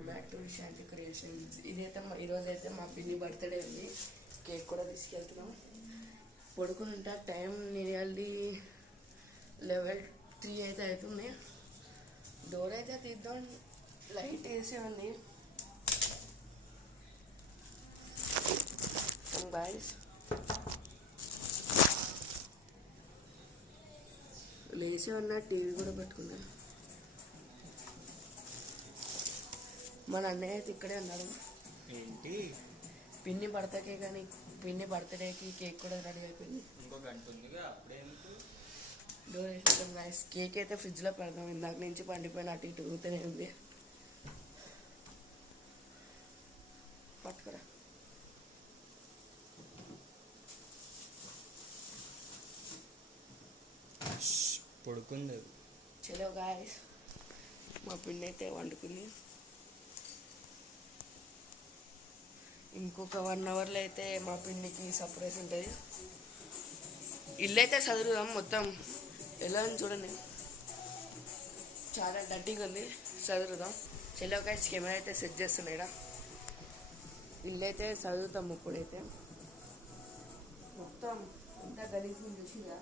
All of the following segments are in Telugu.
Welcome back to Shanti creations. ఈరోజైతే మా పిన్ని బర్త్డే ఉంది. కేక్ కూడా తీసుకెళ్తున్నాం. పడుకుని ఉంటా. టైం నియర్లీ 11:03 అయితే అవుతుంది. డోర్ అయితే తీద్దాం. లైట్ వేసే ఉంది. గాయస్ లేచి ఉన్న టీవీ కూడా పెట్టుకున్నా. మన అన్నయ్య అయితే ఇక్కడే ఉన్నాడు. ఏంటి పిన్ని బర్త్డే కానీ పిన్ని బర్త్డేకి కేక్ కూడా రెడీ అయిపోయింది. ఇంకో గంట ఉందిగా అప్పుడే డోర్ వేసుకుంటాం గాయస్. కేక్ అయితే ఫ్రిడ్జ్లో పెడదాం. ఇందాక నుంచి పండిపోయిన అటు ఇటు ఊతనే ఉంది. పట్టుకురా. పడుకుంది. చలో గాయస్, మా పిన్ని అయితే వండుకుంది. ఇంకొక 1 అవర్లో అయితే మా పిన్నికి సర్ప్రైజ్ ఉంటుంది. ఇల్లు అయితే చదువుదాం. మొత్తం ఎలా ఉంది చూడండి, చాలా డర్టీగా ఉంది. చదువుదాం. చలో గాయస్, కెమెరా అయితే సెట్ చేస్తున్నాయి. ఇల్లు అయితే చదువుతాం. ఇప్పుడైతే మొత్తం ఎంత గలీజ్ చూసిగా.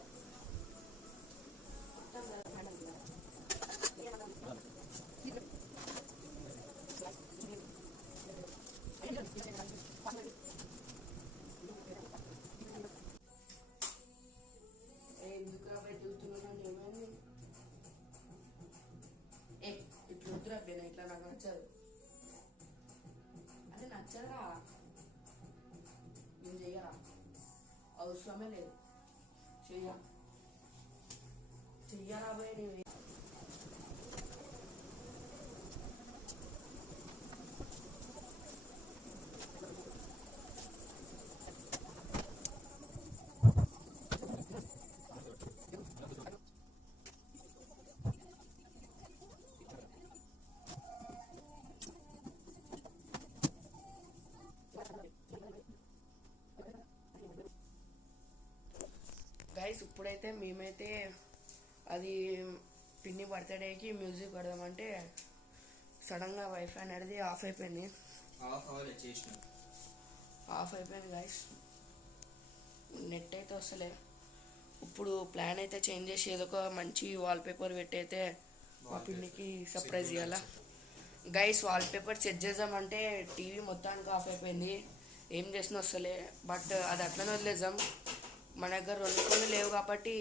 ఇట్లా వద్దురా, ఇట్లా నాకు నచ్చదు. అది నచ్చదురా, నేను చెయ్యరా. అవసరమే లేదు. చెయ్యరా పోయి నేను. గైస్, ఇప్పుడైతే మేమైతే అది పిన్ని బర్త్డేకి మ్యూజిక్ పెడదామంటే సడన్గా వైఫై అనేది ఆఫ్ అయిపోయింది. గైస్, నెట్ అయితే వస్తలే. ఇప్పుడు ప్లాన్ అయితే చేంజ్ చేసి ఏదో ఒక మంచి వాల్పేపర్ పెట్టి అయితే మా పిన్నికి సర్ప్రైజ్ ఇవ్వాలా. గైస్, వాల్పేపర్ సెట్ చేద్దామంటే టీవీ మొత్తానికి ఆఫ్ అయిపోయింది. ఏం చేసినా వస్తలే. బట్ అది అట్లనే వదిలేద్దాం. మన దగ్గర 2 ఫోన్లు లేవు కాబట్టి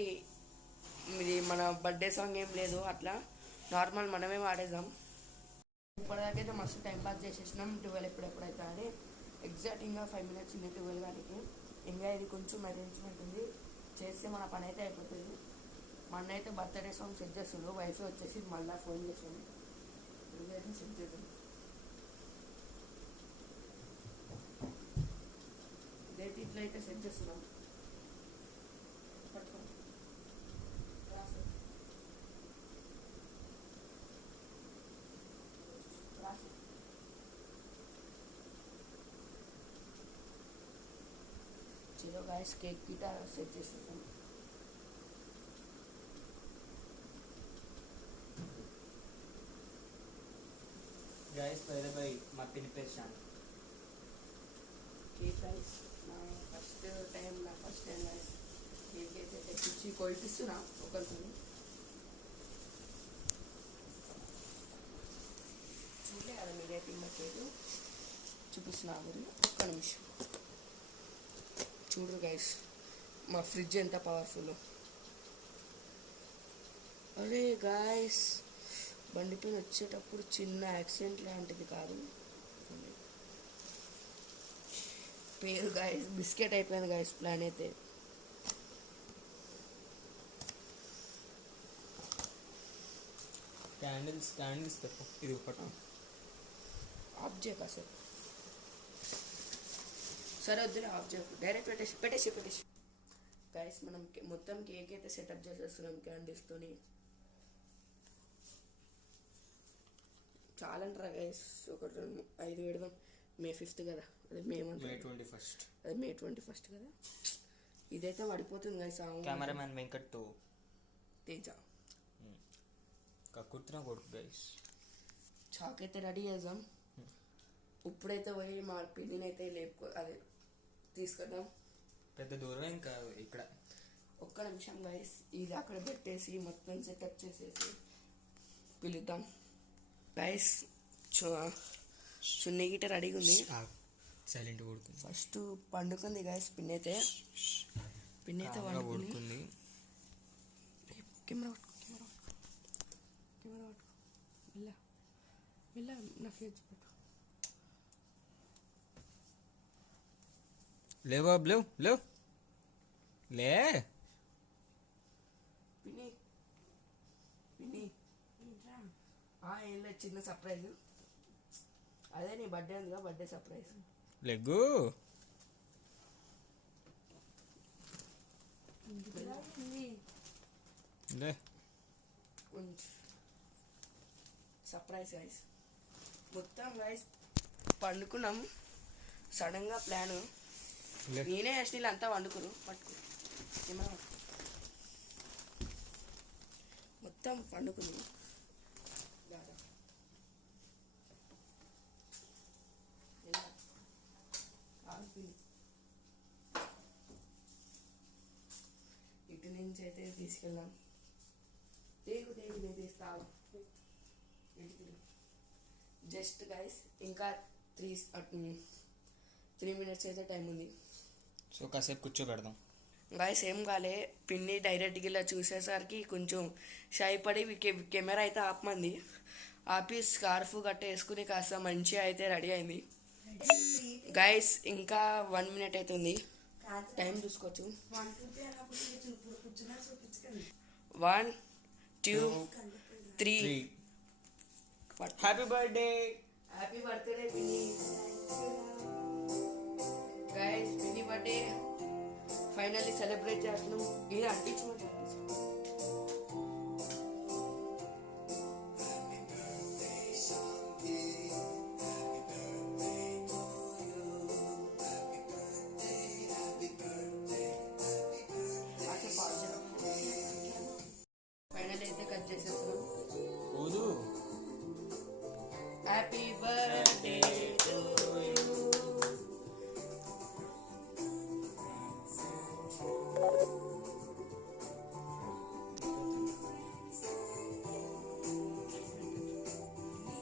ఇది మన బర్త్డే సాంగ్ ఏం లేదు. అట్లా నార్మల్ మనమే వాడేద్దాం. ఇప్పటిదాకైతే మస్తు టైంపాస్ చేసేసినాం. 12 ఎప్పుడైతే అని ఎగ్జాక్ట్ ఇంకా 5 minutes ఉంది 12 గంటకి. ఇంకా ఇది కొంచెం అరేంజ్మెంట్ ఉంది. చేస్తే మన పని అయితే అయిపోతుంది. మన అయితే బర్త్డే సాంగ్ సెట్ చేస్తుండ్రు. వైఫై వచ్చేసి మళ్ళీ ఫోన్ చేసాను. ఇదైతే సెట్ చేద్దాం. ఇదైతే ఇట్లయితే సెట్ చేస్తున్నాం. చలో గాయస్, కేక్ గిటా సెట్ చేసేద్దాం. గైస్, బై మా పిన్ని పేరు శాంతి. కేక్ గైస్, నా ఫస్ట్ టైం గైస్ కేక్ అయితే తెప్పించి కొలిపిస్తున్నా ఒకరితో. చూడలే కదా మీరైతే ఇంకా కేక్ చూపిస్తున్నా. మీరు ఒక్క నిమిషం చూడరు గైస్, మా ఫ్రిడ్జ్ ఎంత పవర్ఫుల్. అరే గాయస్, బండిపైన వచ్చేటప్పుడు చిన్న యాక్సిడెంట్ లాంటిది కాదు. పేరు గాయస్ బిస్కెట్ అయిపోయింది గాయస్. ప్లాన్ అయితే క్యాండిల్స్ తప్ప ఇది ఒకటి ఆఫ్ చేయక సార్. సరే వద్దులే, ఆఫ్ చేయకు. డైరెక్ట్ పెట్టేసి గైస్, మనం మొత్తం కేక్ అయితే సెటప్ చేసేస్తున్నాం క్యాండిల్స్తోని. చాలా అంటారా గైస్, ఒక 5 పెడదాం. May 5th కదా, అదే May 21st. అదే May 21st కదా. ఇదైతే పడిపోతుంది గైస్. కెమెరామ్యాన్ వెంకట్ తేజ కక్కుర్తిన కొడుకు గైస్. చాక్ అయితే రెడీ చేద్దాం. ఇప్పుడైతే పోయి మా పిన్నిని అయితే అదే తీసుకొద్దాం. పెద్ద దూరం ఇంకా ఇక్కడ. ఒక్క నిమిషం గైస్, ఇది అక్కడ పెట్టేసి మొత్తం సెటప్ చేసేసి పిలుద్దాం. గైస్ చున్నీ గిట్ట రెడీగా ఉంది. సైలెంట్ కొడుకుంది. ఫస్ట్ పండుకుంది గైస్ పిన్ని అయితే కొడుకుంది. కెమెరా పట్టుకో మెల్ల నా ఫేస్ పెట్టు. లేవా లేవు లేవు లే పిన్ని ఏం లేదు, చిన్న సర్ప్రైజ్. అదే నీ బర్త్డే ఉందిగా, బర్త్డే సర్ప్రైజ్. లెగ్గు లే సర్ప్రైజ్ గైస్. మొత్తం గైస్ పండుకున్నాం. సడన్గా ప్లాన్ నేనే అసలు అంతా వండుకురు పట్టుకు ఏమన్నా మొత్తం పండుకున్నాం. ఇటు నుంచి అయితే తీసుకెళ్ళాం. తేగు నేను తీస్తాను. జస్ట్ గైస్ ఇంకా 3 minutes అయితే టైం ఉంది. సో కాసేపు కూర్చోబెడదాం. గైస్ ఏం కాలే, పిన్ని డైరెక్ట్గా ఇలా చూసేసరికి కొంచెం షై పడి కెమెరా అయితే ఆపమంది. ఆపి స్కార్ఫ్ గట్ట వేసుకుని కాస్త మంచిగా అయితే రెడీ అయింది. గైస్ ఇంకా 1 minute అవుతుంది, టైం చూసుకోవచ్చు. 1 2 3. Happy birthday. హ్యాపీ బర్త్డే పిన్ని. గైస్ పిన్ని బర్త్డే ఫైనల్లీ సెలబ్రేట్ చేస్తున్నాం. ఇది అంటించమని ఫైనల్ అయితే కట్ చేసేస్తున్నాం. Happy birthday to you.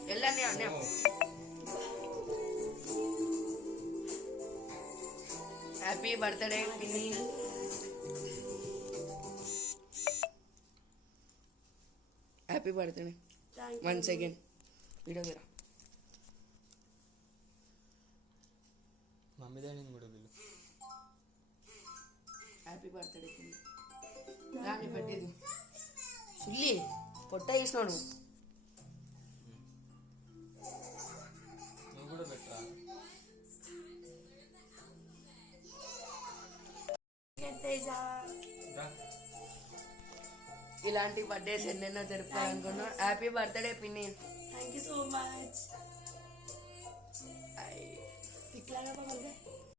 వెళ్ళండి అన్న. హ్యాపీ బర్త్డే పిన్ని. Happy birthday. 1 second వీడియో తీరా. మమ్మీ డాడీని కూడా వీళ్ళు. హ్యాపీ బర్త్డే పిన్ని. దాన్ని పెట్టేది సుల్లి పొట్ట వేసినాడు. నువ్వు కూడా పెట్టరా. ఇలాంటి బర్త్డేస్ ఎన్నెన్నో జరుపుకోవాలనుకున్నా. హ్యాపీ బర్త్డే పిన్ని. Thank you so much. ఇట్లా